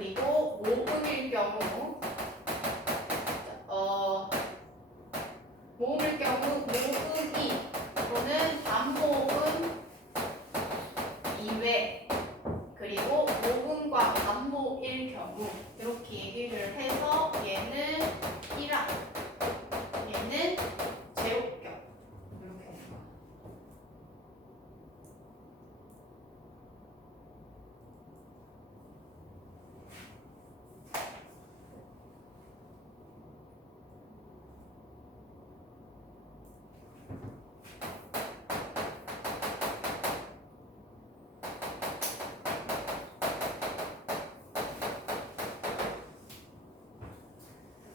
그리고 모음일 경우 모음일 경우 모음이 또는 반모음 이외 그리고 모음과 반모일 경우 이렇게 얘기를 해서 얘는 이라 얘는 제곱격 이렇게 하는 거야.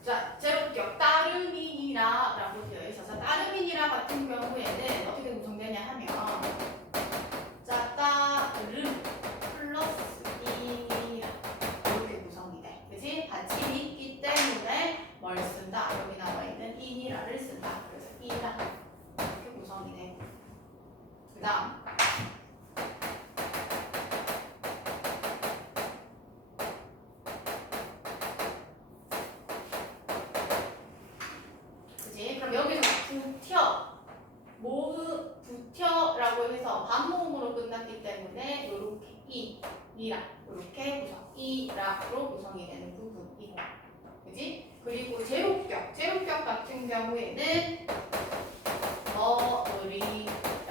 자, 제곱격 따름이니라 라고 되어 있어서 따름이니라 같은 경우에는 어떻게 구성되냐 하면 자, 따름 플러스 이니라 이렇게 구성이 돼. 그치? 받침이 있기 때문에 뭘 쓴다? 여기 나와 있는 이니라를 쓴다. 그래서 이라 이렇게 구성이 돼. 그 다음 그럼 여기서 부텨, 부텨라고 해서 반모음으로 끝났기 때문에 이렇게 이라 이렇게 구성, 이라로 구성이 되는 부분이고, 그지? 그리고 제곱격 같은 경우에는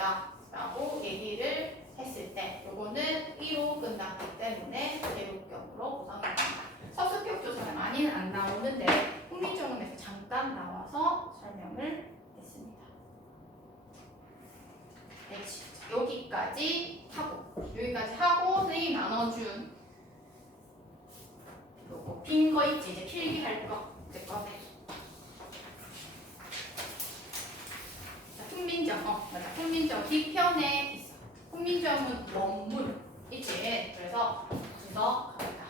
어리라라고 얘기를 했을 때, 요거는 이로 끝났기 때문에 제곱격으로 구성이 됩니다. 서술격 조사는 많이는 안 나오는데 훈민정음에서 잠깐 나와서 설명을 했습니다. 네, 여기까지 하고 선생님이 나눠준 요거 빈 거 있지? 이제 필기할 거 내 거네. 훈민정, 맞아. 훈민정 뒤편에 있어. 훈민정은 원문 있지? 그래서 분석 갑니다.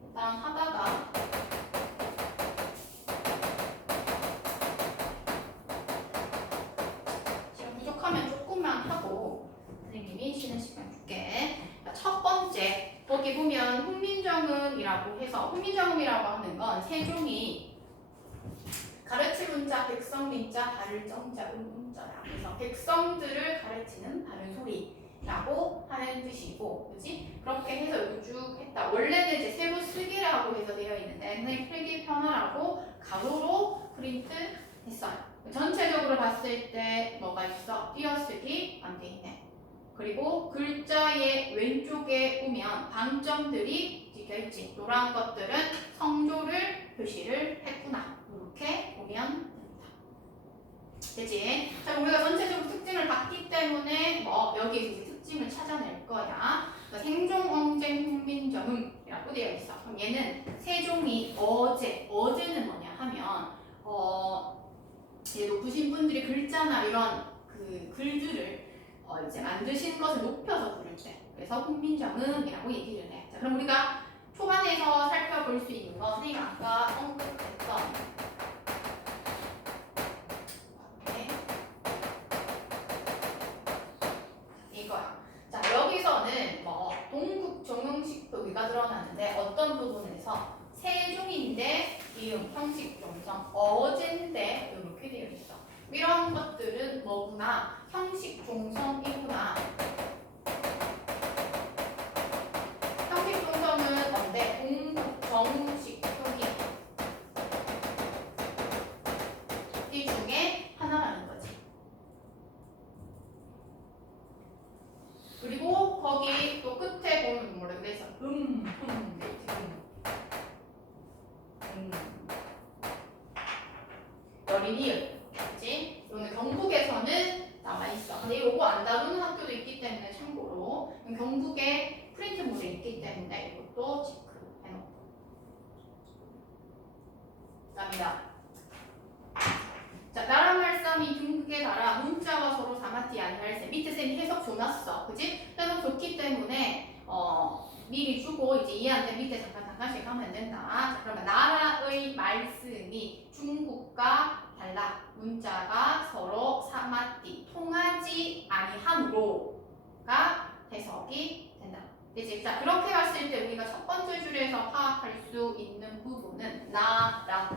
일단 하다가 시간 부족하면 조금만 하고 선생님이 쉬는 시간 줄게. 첫 번째 거기 보면 훈민정음이라고 해서 훈민정음이라고 하는 건 세종이 가르칠 문자 백성민자 바를 정자 음자라 그래서 백성들을 가르치는 바른 소리라고 하는 뜻이고, 그렇지? 그렇게 해서 이렇게 쭉 했다. 원래는 이제 세로 쓰기라고 해서 되어 있는데 선생님 필기 편하라고 가로로 프린트 했어요. 전체적으로 봤을 때 뭐가 있어? 띄어쓰기 안 돼 있네. 그리고 글자의 왼쪽에 보면 방점들이 찍혀있지. 노란 것들은 성조를 표시를 했구나. 이렇게 보면 됩니다. 되지? 자, 우리가 전체적으로 특징을 봤기 때문에 여기에서 이제 특징을 찾아낼 거야. 생종, 엉쟁, 훈민정음이라고 되어 있어. 그럼 얘는 세종이 어제는 뭐냐 하면 높으신 분들이 글자나 이런 그 글들을 이제 만드신 것을 높여서 부를 때, 그래서 훈민정음이라고 얘기를 해. 자, 그럼 우리가 초반에서 살펴볼 수 있는 거, 선생님 아까 언급했던 이거야. 자, 여기서는 동국 정형식 표기가 드러나는데 어떤 부분에서 세종인데 이음 형식 종성 어제인데 이렇게 되어 있어. 이런 것들은 뭐구나? 형식 종성이구나. 형식 종성은 뭔데? 동국 정식 표기 이 중에 하나라는 거지. 그리고 거기 또 끝에 보면 뭐라 그래서 여린이을, 그치? 이거는 경북에서는 나와 있어. 근데 이거 안 다루는 학교도 있기 때문에 참고로 경북에 프린트 모델이 있기 때문에 이것도 체크해놓고. 갑니다. 자, 나란 말씀이 중국에 달아 문자와 서로 사마티 아니할세. 밑에 쌤이 해석 줘놨어. 그치? 해석 좋기 때문에 미리 주고 이제 이해 안 되면 밑에 잠깐씩 하면 된다. 자, 그러면 나라의 말씀이 중국과 달라. 문자가 서로 사마티 통하지 아니함으로가 해석이 된다. 이제 자 그렇게 봤을 때 우리가 첫 번째 줄에서 파악할 수 있는 부분은 나라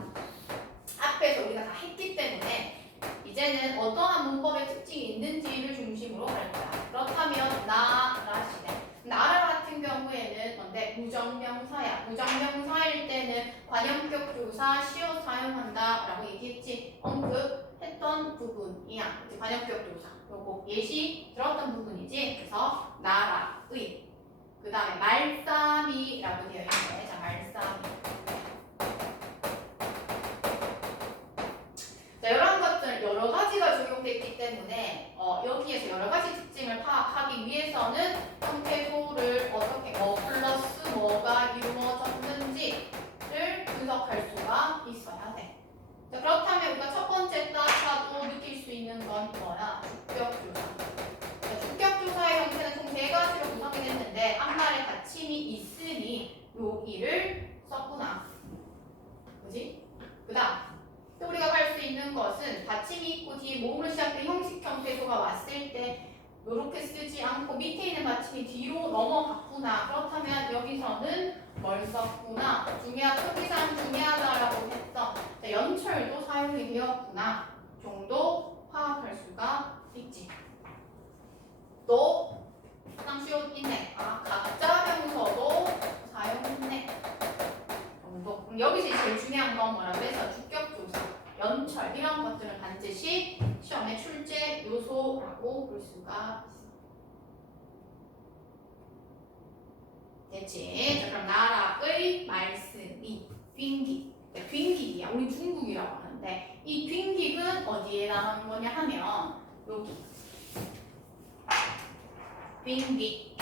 앞에서 우리가 다 했기 때문에 이제는 어떠한 문법의 특징이 있는지를 중심으로 할 거야. 그렇다면 나라 시대 나라 같은 경우에는 뭔데 무정명사야. 무정명사일 때는 관형격 조사 시어 사용한다 라고 얘기했지. 언급했던 부분이야. 관형격 조사 요거 예시 들었던 부분이지. 그래서 나라의 그 다음에 말싸미라고 되어 있네. 자 말싸미 자, 이런 것들 여러 가지가 적용됐기 때문에 여기에서 여러 가지 특징을 파악하기 위해서는 형태소를 어떻게 플러스 뭐가 이루어졌는지를 분석할 수가 있어야 돼. 자, 그렇다면 우리가 첫 번째 따라도 느낄 수 있는 건 뭐야? 주격조사. 주격조사의 형태는 총 4가지로 구성이 됐는데 한 말의 받침이 있으니 여기를 썼구나. 그지? 그 다음 또 우리가 할 수 있는 것은 받침이 있고 뒤에 모음으로 시작된 형식 형태소가 왔을 때 이렇게 쓰지 않고 밑에 있는 받침이 뒤로 넘어갔구나. 그렇다면 여기서는 뭘 썼구나. 특이사항 중요하다라고 했던 연철도 사용이 되었구나 정도 파악할 수가 있지. 또 가장 쉬운 있네. 각자 명서도 사용했네 정도. 그럼 여기서 제일 중요한 건 뭐라고 해서 주격조사, 연철 이런 것들은 반드시 시험의 출제 요소라고 볼 수가 있어. 됐지? 자, 그럼 나라의 말씀이 뒹기. 뒹기야. 우리 중국이라고 하는데 이 뒹기는 어디에 나가는 거냐 하면 여기. 뒹기.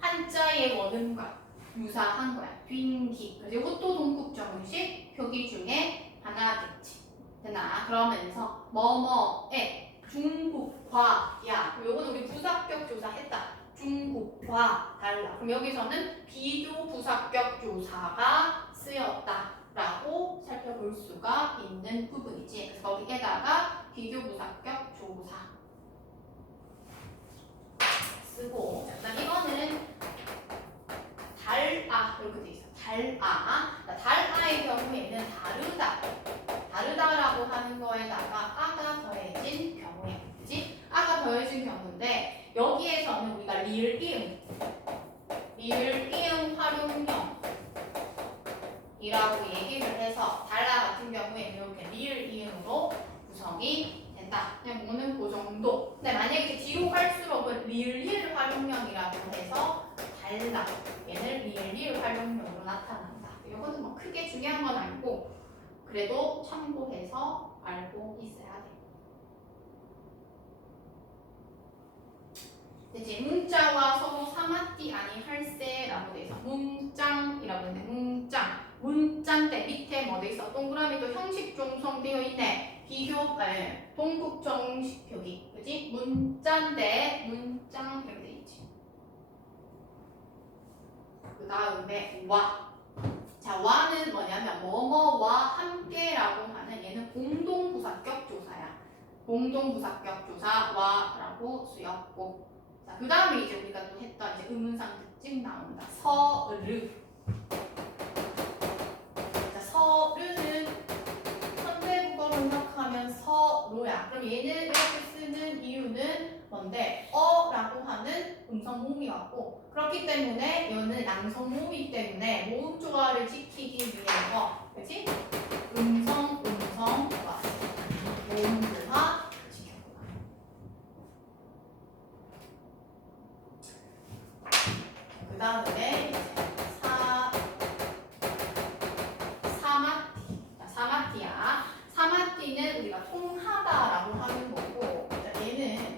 한자의 원음과 유사한 거야. 뒹기. 그래서 이것도 동국 정식 표기 중에 하나겠지. 되나? 그러면서 뭐뭐에 중국화야. 요건 우리 부사격 조사했다. 중국화 달라. 그럼 여기서는 비교 부사격 조사가 쓰였다라고 살펴볼 수가 있는 부분이지. 그래서 거기에다가 비교 부사격 조사 쓰고. 그다음 이거는 달아 이렇게 돼 있어. 달아의 경우에는 다르다라고 하는 거에다가 아가 더해진 경우에, 그지? 아가 더해진 경우인데 여기에서는 우리가 리을 이응 활용형이라고 얘기를 해서 달라 같은 경우에는 이렇게 리을 이응으로 구성이 된다. 그냥 뭐는 그 정도. 근데 만약에 뒤로 갈수록은 리을 활용형이라고 해서 달라. 얘는 리을 활용형으로 나타난다. 이거는 뭐 크게 중요한 건 아니고 그래도 참고해서 알고 있어야 돼. 이제 문자와 서로 사마띠 아니 할세라고 돼 있어. 문장이라고 했는데 문장때 밑에 뭐 돼 있어? 동그라미도 형식 종성되어 있네. 동국 정식 표기, 그지? 문자인데 문장 이렇게 돼 있지. 그 다음에 와. 자, 와는 뭐냐면 뭐뭐와 함께라고 하는 얘는 공동부사격 조사야. 공동부사격 조사 와라고 쓰였고. 자, 그 다음에 이제 우리가 또 했던 이제 의문상 특징 나온다. 서르. 자, 서르는 현대국어로 생각하면 서로야. 그럼 얘는 이렇게 쓰는 이유는 뭔데? 어라고 하는 음성 모음이 왔고, 그렇기 때문에 얘는 양성 모음이기 때문에 모음 조화를 지키기 위해서, 그렇지? 음성 왔어. 모음 조화 지켰구나. 그 다음에 사마띠야. 사마띠는 우리가 통하다라고 하는 거고, 얘는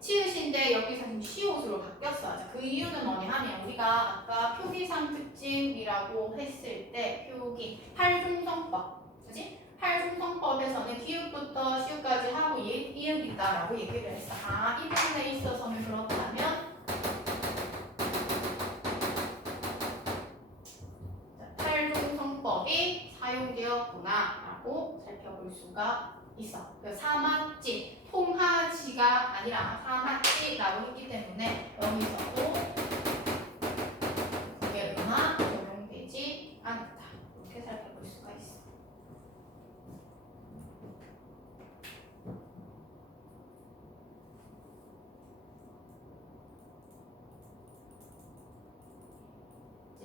치읓인데 여기서 지금 시옷으로 바뀌었어. 자, 그 이유는 뭐냐 하면 우리가 아까 표기상 특징이라고 했을 때 표기 팔중성법, 그렇지? 팔중성법에서는 기읍부터 시옷까지 하고 이응 있다라고 얘기를 했어. 이 부분에 있어서는 그렇다면 팔중성법이 사용되었구나라고 살펴볼 수가 있어. 그 사마찌 통하지가 아니라 상하지라고 했기 때문에 여기서도 그게 음화 적용되지 않았다. 이렇게 살펴볼 수가 있어.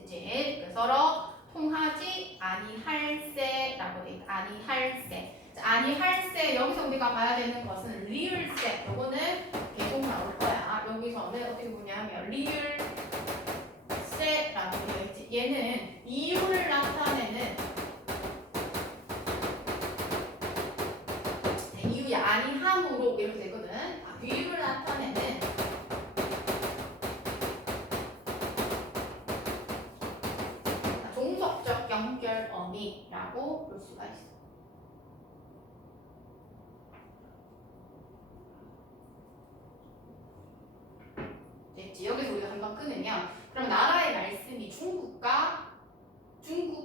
이제 서로 통하지 아니할세라고 돼 있다. 아니할세. 아니할세 여기서 우리가 봐야 되는 것은 리을세. 요거는 계속 나올 거야. 여기서는 어떻게 보냐면 리을세라고 되어 있지. 얘는 이유를 나타내는 이유야 아니함으로 이렇게 되거든. 이유를 나타내는 종속적 연결어미라고 볼 수가 있어. 됐지? 여기서 우리가 한번 끊으면 그럼 나라의 말씀이 중국과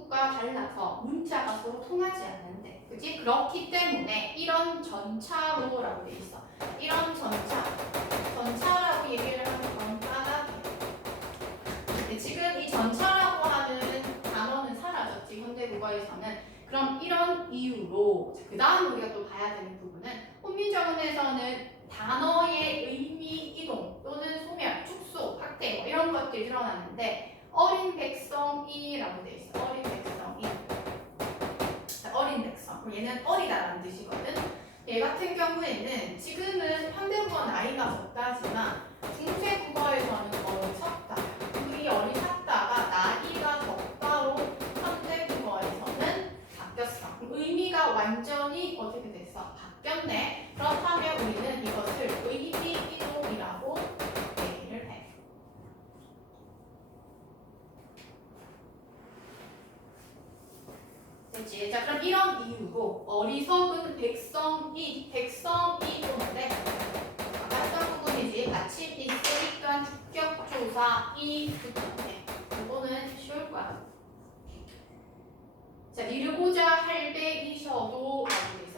달라서 문자가 서로 통하지 않는데, 그치? 그렇기 때문에 이런 전차로라고 돼 있어. 이런 전차라고 얘기를 하는 건 까닭이야. 지금 이 전차라고 하는 단어는 사라졌지, 현대 국어에서는. 그럼 이런 이유로 그 다음 우리가 또 봐야 되는 부분은 혼민정음에서는 단어의 의미 이동 또는 소멸, 축소, 확대 뭐 이런 것들이 드러나는데 어린 백성이라고 돼 있어. 어린 백성이. 어린 백성. 얘는 어리다라는 뜻이거든. 얘 같은 경우에는 지금은 현대국어 나이가 적다지만 중세국어에서는 어리석다. 이 어리석다가 나이가 적다로 현대국어에서는 바뀌었어. 의미가 완전히 어떻게 됐어? 바뀌었네. 그렇다면 우리는 이것을 의미 이동이라고 얘기를 해. 됐지? 자, 그럼 이런 이유로 어리석은 백성이 오는데 어떤 부분이지? 같이 있으니까 주격조사 이 부분인데 이거는 쉬울 거야. 자, 이르고자 할배이셔도 라고 돼 있어.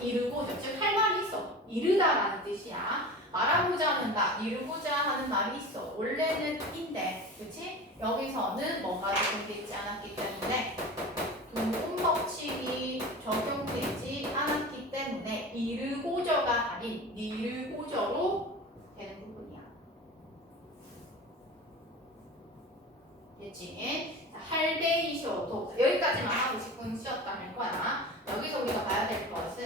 이르고자 즉 할 말이 있어. 이르다라는 뜻이야. 말하고자 하는다, 이르고자 하는 말이 있어. 원래는 인데, 그렇지? 여기서는 뭐가 적용되지 않았기 때문에 분법칙이 적용되지 않았기 때문에 이르고저가 아닌 니르고저로 되는 부분이야. 됐지? 할배이셔도 여기까지만 하고 10분 쉬었다 할 거야. 여기서 우리가 봐야 될 것은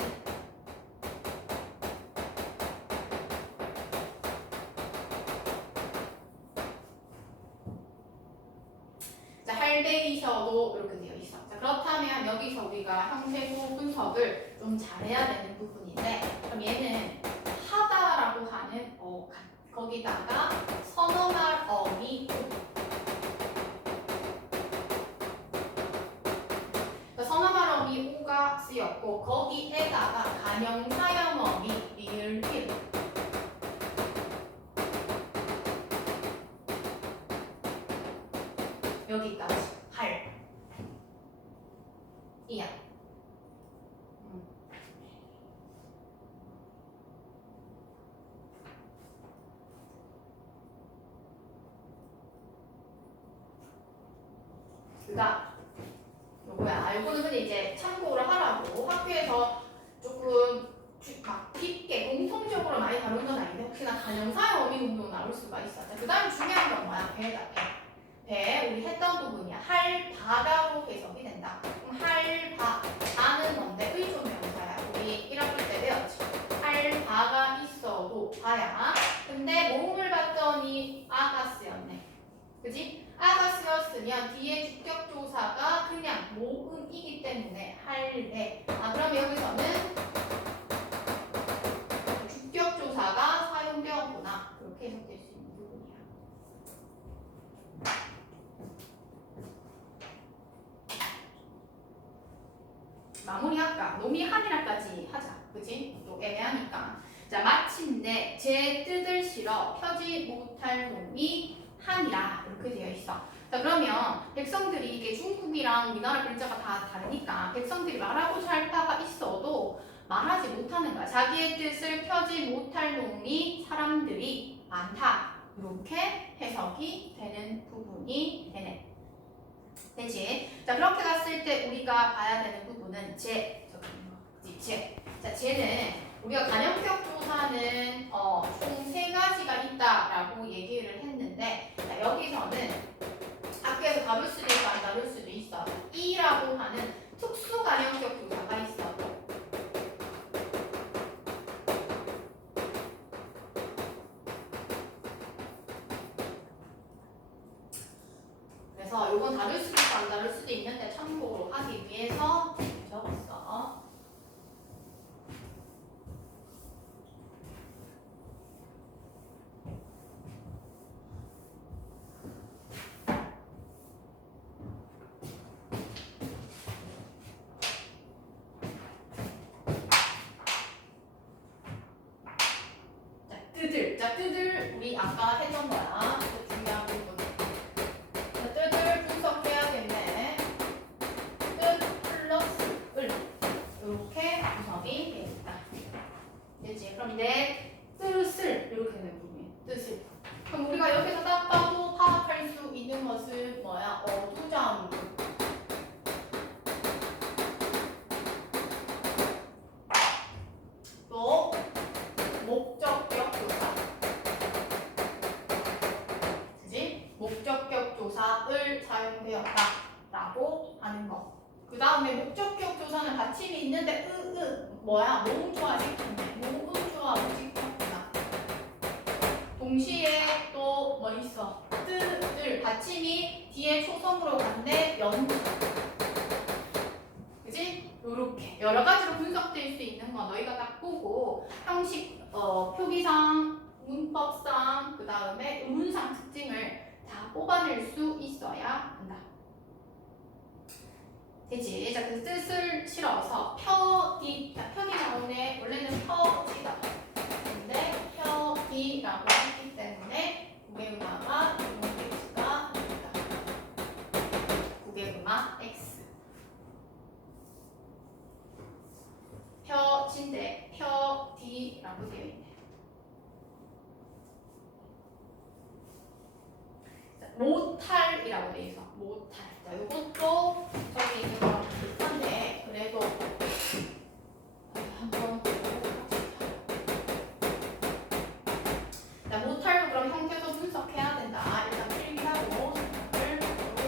할배이셔도 이렇게 되어 있어. 자, 그렇다면 여기서 우리가 형태소 분석을 좀 잘해야 되는 부분인데, 그럼 얘는 하다라고 하는 거기다가 선어말 어미 선어말 어미 오가 쓰였고 거기에다가 간형사형 어미 리을 여기까지 할 이야. 그다음 요거야. 요거는 근데 이제 참고를 하라고 학교에서 조금 막 깊게 공통적으로 많이 다루는 건 아닌데 혹시나 간형사형 어미 정도 나올 수가 있어. 그 다음 중요한 건 뭐야? 배다 배. 우리 했던 부분이야. 할바다로 해석이 된다. 그럼 할바다는 뭔데? 의존명사야. 우리 1학기 때 배웠지. 할바가 있어도 바야. 근데 몸을 봤더니 아가 쓰였네. 그지? 아가 쓰였으면 뒤에 주격조사가 그냥 모음이기 때문에 할배. 그럼 여기서는 주격조사가 사용되었구나. 그렇게 해석될 수 있는 부분이야. 마무리할까? 놈이 한이라까지 하자. 그치? 또 애매하니까. 자, 마침내 제 뜻을 실어 펴지 못할 놈이 한이라. 이렇게 되어 있어. 자, 그러면 백성들이 이게 중국이랑 우리나라 글자가 다 다르니까 백성들이 말하고자 할 바가 있어 자기의 뜻을 펴지 못할 놈이 사람들이 많다. 이렇게 해석이 되는 부분이 되네. 되지? 자, 그렇게 갔을 때 우리가 봐야 되는 부분은 제. 자, 쟤는 우리가 간접격 조사는 총 3가지가 있다라고 얘기를 했는데, 자, 여기서는 학교에서 다룰 수도 있고 안 다룰 수도 있어. E라고 하는 특수 간접격 조사가 있어. 그래서 이건 다룰 수도 있고 안 다룰 수도 있는데 참고로 하기 위해서 적었어. 자, 뜻을 우리 아까 했던 거야. 중요한 부분. 자, 뜻을 분석해야겠네. 뜻 플러스 을. 이렇게 분석이 되겠다. 되지? 그럼 내 뜻을 이렇게 되는 부분이야. 뜻을. 그럼 우리가 여기서 딱 봐도 파악할 수 있는 것은 뭐야? 두장. 또 목적격 조사. 그지? 목적격 조사를 사용되었다라고 하는 거. 그 다음에 목적격 조사는 받침이 있는데 뭐야? 모음조화 시켰네. 모음조화로 시켰구나. 동시에 또 뭐 있어? 뜻을 받침이 뒤에 초성으로 갔네. 연주. 그지? 요렇게 여러 가지로 분석될 수 있는 거 너희가 딱 보고 형식, 표기상, 문법상, 그 다음에 의문상 특징을 다 뽑아낼 수 있어야 한다. 되지? 자, 그 뜻을 실어서 펴디, 자, 펴디 나오네. 원래는 펴지다. 근데 펴디라고 했기 때문에 구개음화가 이런 X가 됩니다. 구개음화 X. 펴진데 펴디라고 되어 있네. 자, 모탈이라고 되어 있어. 모탈. 자, 이것도 저기 있는 거랑 비슷한데 그래도 한번 자, 모탈도 그럼 형태도 분석해야 된다. 일단 필기하고 생각을 하도록.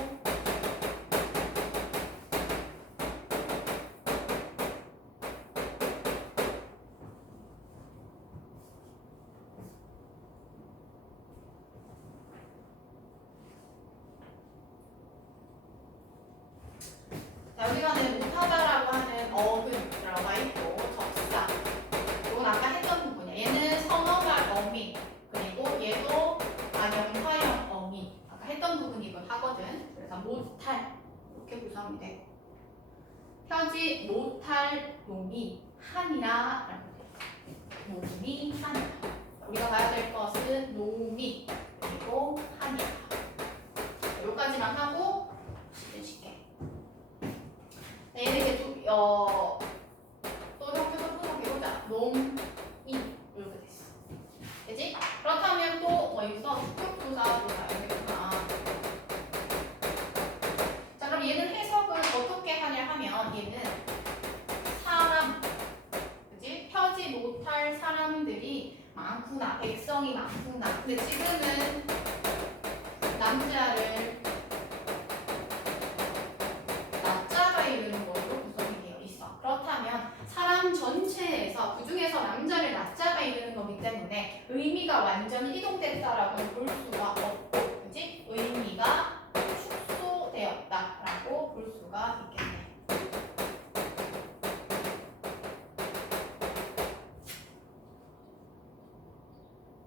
자, 여기서는 못하다라고 하는 어근 들어가 있고 접사. 이건 아까 했던 부분이야. 얘는 성어가 어미. 그리고 얘도 악영화형 어미. 아까 했던 부분이긴 하거든. 그래서 못할 이렇게 구성이 되고 펴지 못할 놈이 한이라라고 돼. 놈이 한이라. 우리가 봐야 될 것은 놈이 그리고 한이라. 여기까지만 하고 쉽게. 얘는 이제 또 형태도 분석해보자. 놈이 이렇게 됐어. 되지? 그렇다면 또 뭐 있어? 주격조사도 봐야 되겠구나. 자, 그럼 얘는 해석을 어떻게 하냐 하면 얘는 사람, 그지? 펴지 못할 사람들이 많구나. 백성이 많구나. 근데 지금은 남자를 낮자가 이르는 것으로 구성이 되어 있어. 그렇다면 사람 전체에서 그중에서 남자를 낮자가 이르는 거기 때문에 의미가 완전히 이동됐다라고 볼 수가 없고, 그지? 의미가 축소되었다라고 볼 수가 있겠네.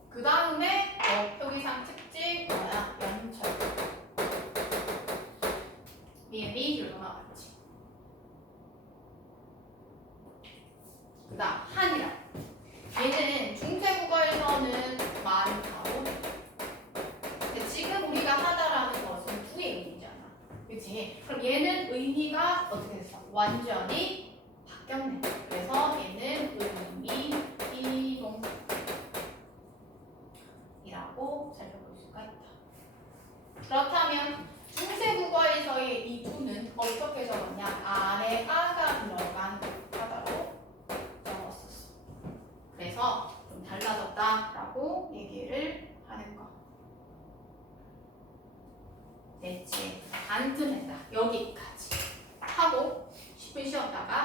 그 다음에 표기상 특징 뭐야? 연철. 미음이 줄로 나왔지. 그 다음 한이라. 얘는 중세국어에서는 많이 나오고, 지금 우리가 하다라는 것은 두 의미잖아. 그치? 그럼 얘는 의미가 어떻게 됐어? 완전히 바뀌었네. 그래서 얘는 의미 그렇다면 중세국어에서의 이 두는 어떻게 적었냐? 안에 아가 들어간 하다로 적었었어. 그래서 좀 달라졌다라고 얘기를 하는 거. 됐지? 안 끝낸다. 여기까지 하고 10분 쉬었다가